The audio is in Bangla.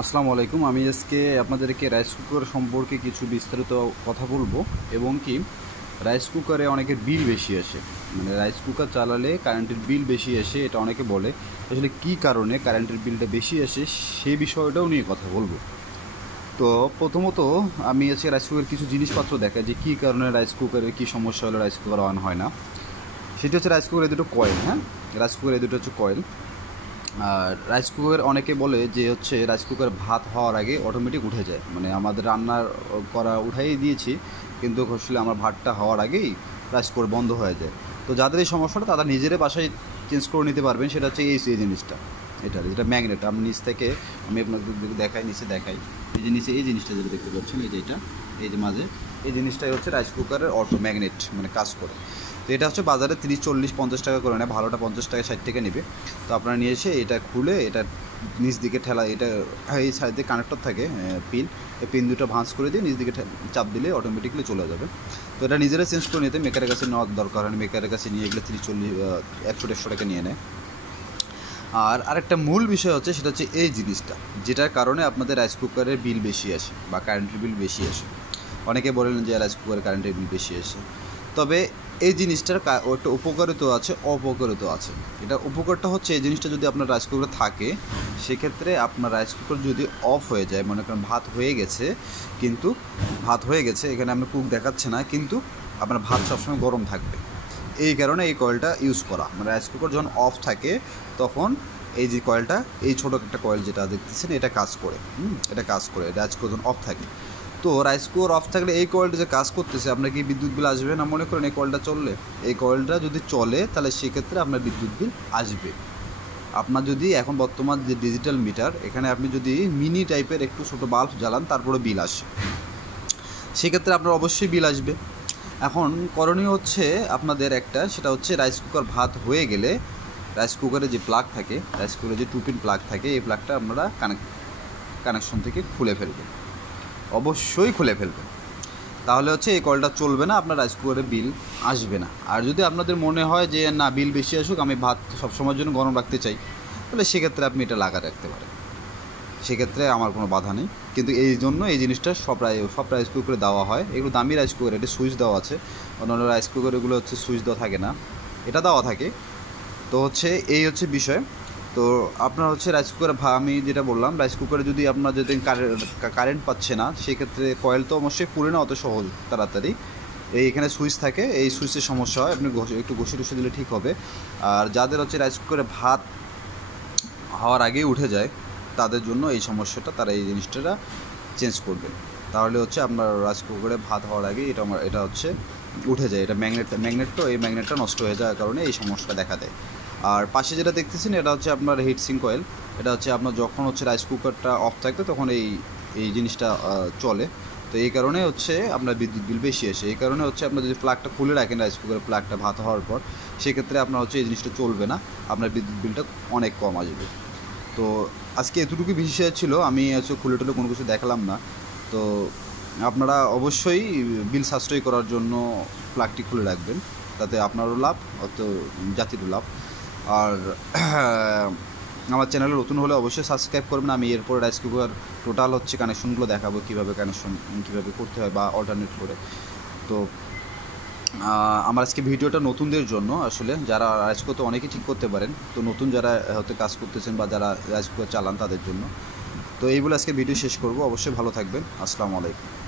আসসালামু আলাইকুম। আমি আজকে আপনাদেরকে রাইস কুকার সম্পর্কে কিছু বিস্তারিত কথা বলবো এবং কি রাইস কুকারে অনেকের বিল বেশি আসে, মানে রাইস কুকার চালালে কারেন্টের বিল বেশি আসে, এটা অনেকে বলে। আসলে কী কারণে কারেন্টের বিলটা বেশি আসে সেই বিষয়টাও নিয়ে কথা বলবো। তো প্রথমত আমি আজকে রাইস কুকারের কিছু জিনিসপত্র দেখাই যে কী কারণে রাইস কুকারের কী সমস্যা হলে রাইস কুকার অন হয় না। সেটা হচ্ছে রাইস কুকারের দুটো কয়েল। হ্যাঁ, রাইস কুকারের দুটো হচ্ছে কয়েল। আর রাইস কুকার অনেকে বলে যে হচ্ছে রাইস কুকার ভাত হওয়ার আগে অটোমেটিক উঠে যায়, মানে আমাদের রান্নার করা উঠাই দিয়েছি কিন্তু আসলে আমার ভাতটা হওয়ার আগেই রাইস কুকার বন্ধ হয়ে যায়। তো যাদের এই সমস্যাটা তারা নিজেরা বাসায় চেঞ্জ করে নিতে পারবেন। সেটা হচ্ছে এই জিনিসটা, যেটা ম্যাগনেট। আমি নিচ থেকে আমি আপনাদের দেখাই, নিচে দেখাই। এই যে নিচে এই জিনিসটা যেটা দেখতে পাচ্ছেন, এই যে এটা, এই যে মাঝে এই জিনিসটাই হচ্ছে রাইস কুকারের অটো ম্যাগনেট, মানে কাজ করে। তো এটা হচ্ছে বাজারে 30, 40, 50 টাকা করে নেয়, ভালোটা 50 টাকা 60 টাকা নেবে। তো আপনারা নিয়ে এসে এটা খুলে এটা নিচ দিকে ঠেলা, এটা এই সাইডে কানেক্টর থাকে পিন, এই পিন দুটো ভাঁজ করে দিয়ে নিচ দিকে চাপ দিলে অটোমেটিকলি চলে যাবে। তো এটা নিজেরা চেঞ্জ করে নিতে মেকারের কাছে নেওয়ার দরকার হয় না, মেকারের কাছে নিয়ে গেলে 30, 40, 100-150 টাকা নিয়ে নেয়। আর আরেকটা মূল বিষয় হচ্ছে সেটা হচ্ছে এই জিনিসটা, যেটার কারণে আপনাদের রাইস কুকারের বিল বেশি আসে বা কারেন্টের বিল বেশি আসে। অনেকে বলেন যে রাইস কুকারের কারেন্টের বিল বেশি আসে, তবে এই জিনিসটার একটা উপকারিতা আছে, অপকারিতা আছে। এটা উপকারটা হচ্ছে এই জিনিসটা যদি আপনার রাইস কুকারে থাকে, সেক্ষেত্রে আপনার রাইস কুকার যদি অফ হয়ে যায়, মনে করেন ভাত হয়ে গেছে, কিন্তু ভাত হয়ে গেছে, এখানে আপনার কুক দেখাচ্ছে না, কিন্তু আপনার ভাত সবসময় গরম থাকবে। এই কারণে এই কয়েলটা ইউজ করা, মানে রাইস কুকার যখন অফ থাকে তখন এই যে কয়েলটা, এই ছোটো একটা কয়েল যেটা দেখতেছেন, এটা কাজ করে। এটা কাজ করে রাইস কুকার যখন অফ থাকে। তো রাইস কুকার অফ থাকলে এই কয়েলটা যে কাজ করতেছে, আপনার কি বিদ্যুৎ বিল আসবে না? মনে করেন এই কয়েলটা চললে, এই কয়েলটা যদি চলে তাহলে সেক্ষেত্রে আপনার বিদ্যুৎ বিল আসবে। আপনার যদি এখন বর্তমান যে ডিজিটাল মিটার, এখানে আপনি যদি মিনি টাইপের একটু ছোটো বাল্ব জ্বালান, তারপরে বিল আসে, সেক্ষেত্রে আপনার অবশ্যই বিল আসবে। এখন করণীয় হচ্ছে আপনাদের একটা, সেটা হচ্ছে রাইস কুকার ভাত হয়ে গেলে রাইস কুকারে যে প্লাগ থাকে, রাইস কুকারে যে 2 পিন প্লাগ থাকে, এই প্লাগটা আপনারা কানেকশন থেকে খুলে ফেলবেন, অবশ্যই খুলে ফেলবেন। তাহলে হচ্ছে এই কলটা চলবে না, আপনার রাইস কুকারে বিল আসবে না। আর যদি আপনাদের মনে হয় যে না, বিল বেশি আসুক, আমি ভাত সবসময়ের জন্য গরম রাখতে চাই, তাহলে সেক্ষেত্রে আপনি এটা লাগা রাখতে পারেন, সেক্ষেত্রে আমার কোনো বাধা নেই। কিন্তু এই জন্য এই জিনিসটা সব রাইস কুকারে দেওয়া হয়। এগুলো দামি রাইস কুকার, এটা সুইচ দেওয়া আছে। অন্যান্য রাইস কুকারগুলো হচ্ছে সুইচ দেওয়া থাকে না, এটা দেওয়া থাকে। তো হচ্ছে এই হচ্ছে বিষয়। তো আপনার হচ্ছে রাইস কুকারে আমি যেটা বললাম, রাইস কুকারে যদি আপনার যদি কারেন্ট পাচ্ছে না, সেক্ষেত্রে কয়েল তো অবশ্যই পুড়ে না অত সহজ তাড়াতাড়ি। এখানে সুইচ থাকে, এই সুইচের সমস্যা হয়, আপনি একটু ঘষে টুষে দিলে ঠিক হবে। আর যাদের হচ্ছে রাইস কুকারে ভাত হওয়ার আগেই উঠে যায়, তাদের জন্য এই সমস্যাটা, তারা এই জিনিসটা চেঞ্জ করবে। তাহলে হচ্ছে আপনার রাইস কুকারে ভাত হওয়ার আগে এটা হচ্ছে উঠে যায়, এটা ম্যাগনেট তো এই ম্যাগনেটটা নষ্ট হয়ে যাওয়ার কারণে এই সমস্যাটা দেখা দেয়। আর পাশে যেটা দেখতেছেন, এটা হচ্ছে আপনার হিটসিং কয়েল। এটা হচ্ছে আপনার যখন হচ্ছে রাইস কুকারটা অফ থাকবে তখন এই জিনিসটা চলে। তো এই কারণে হচ্ছে আপনার বিদ্যুৎ বিল বেশি আসে। এই কারণে হচ্ছে আপনার যদি প্লাগটা খুলে রাখেন রাইস কুকারের প্লাগটা ভাত হওয়ার পর, সেক্ষেত্রে আপনার হচ্ছে এই জিনিসটা চলবে না, আপনার বিদ্যুৎ বিলটা অনেক কম আসবে। তো আজকে এতটুকু বিষয় ছিল, আমি হচ্ছে খুলে টুলে কোনো কিছু দেখালাম না। তো আপনারা অবশ্যই বিল সাশ্রয় করার জন্য প্লাগটি খুলে রাখবেন, তাতে আপনারও লাভ, অত জাতিরও লাভ। আর আমার চ্যানেলে নতুন হলে অবশ্যই সাবস্ক্রাইব করবেন। আমি এরপরে রাইস কুকার টোটাল হচ্ছে কানেকশনগুলো দেখাবো, কীভাবে কানেকশন কীভাবে করতে হয় বা অল্টারনেট করে। তো আমার আজকে ভিডিওটা নতুনদের জন্য, আসলে যারা রাইস কুকার তো অনেকেই ঠিক করতে পারেন, তো নতুন যারা হয়তো কাজ করতেছেন বা যারা রাইস কুকার চালান তাদের জন্য। তো এইগুলো আজকে ভিডিও শেষ করব। অবশ্যই ভালো থাকবেন। আসসালামু আলাইকুম।